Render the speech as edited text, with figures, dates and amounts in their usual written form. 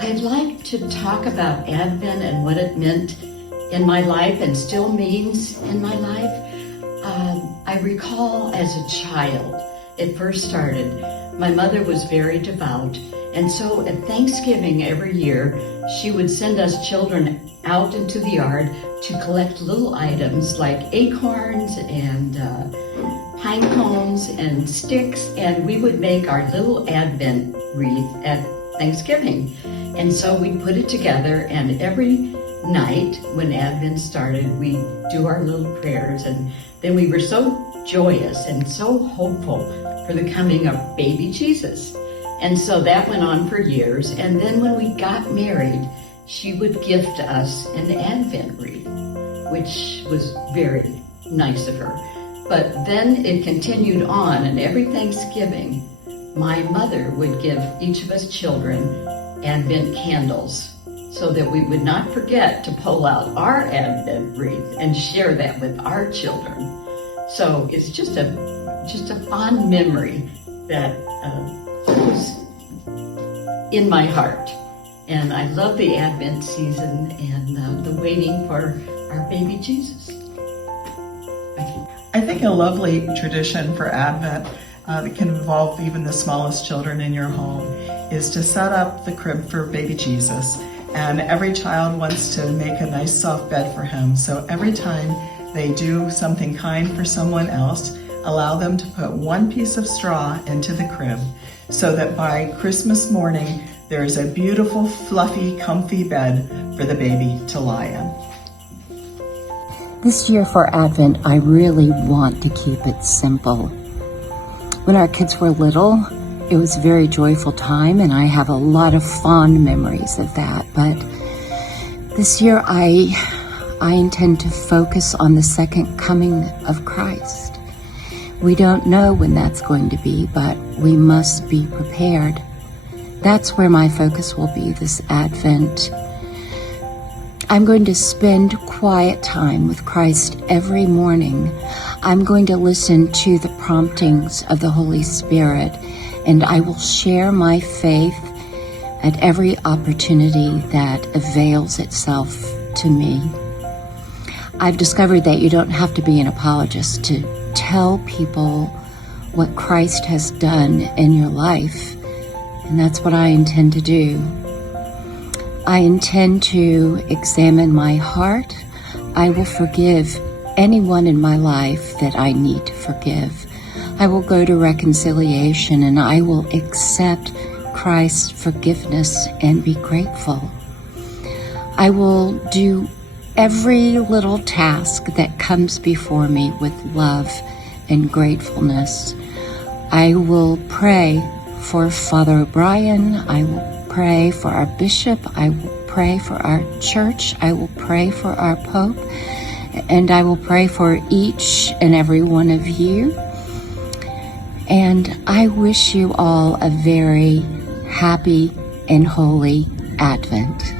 I'd like to talk about Advent and what it meant in my life and still means in my life. I recall as a child, it first started, my mother was very devout, and so at Thanksgiving every year, she would send us children out into the yard to collect little items like acorns and pine cones and sticks, and we would make our little Advent wreath at Thanksgiving. And so we'd put it together, and every night when Advent started, we'd do our little prayers, and then we were so joyous and so hopeful for the coming of baby Jesus. And so that went on for years, and then when we got married, she would gift us an Advent wreath, which was very nice of her. But then it continued on, and every Thanksgiving, my mother would give each of us children Advent candles so that we would not forget to pull out our Advent wreath and share that with our children. So it's just a fond memory that was in my heart. And I love the Advent season and the waiting for our baby Jesus. I think a lovely tradition for Advent that can involve even the smallest children in your home is to set up the crib for baby Jesus. And every child wants to make a nice soft bed for him. So every time they do something kind for someone else, allow them to put one piece of straw into the crib so that by Christmas morning, there's a beautiful, fluffy, comfy bed for the baby to lie in. This year for Advent, I really want to keep it simple. When our kids were little, it was a very joyful time, and I have a lot of fond memories of that. But this year, I intend to focus on the second coming of Christ. We don't know when that's going to be, but we must be prepared. That's where my focus will be this Advent. I'm going to spend quiet time with Christ every morning. I'm going to listen to the promptings of the Holy Spirit, and I will share my faith at every opportunity that avails itself to me. I've discovered that you don't have to be an apologist to tell people what Christ has done in your life, and that's what I intend to do. I intend to examine my heart. I will forgive anyone in my life that I need to forgive. I will go to reconciliation, and I will accept Christ's forgiveness and be grateful. I will do every little task that comes before me with love and gratefulness. I will pray for Father O'Brien. I will pray for our bishop. I will pray for our church. I will pray for our Pope. And I will pray for each and every one of you. And I wish you all a very happy and holy Advent.